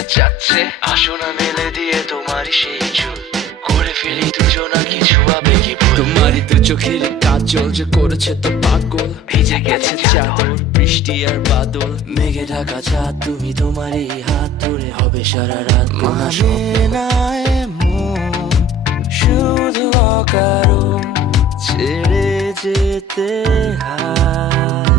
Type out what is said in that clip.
যেতে চাচ্ছে, আসো না মেলে দিয়ে তোমারই সেই চুল, করে ফেলি দুজনা কিছু আবেগী ভুল। তোমারই তো চোখের কাজল যে করেছে তো পাগল, ভিজে গেছে চাদর বৃষ্টি আর বাদল, মেঘে ঢাকা চাঁদ তুমি তোমারই হাত ধরে হবে সারা রাত। মানে না এমন শুধু অকারণ ছেড়ে যেতে হয়।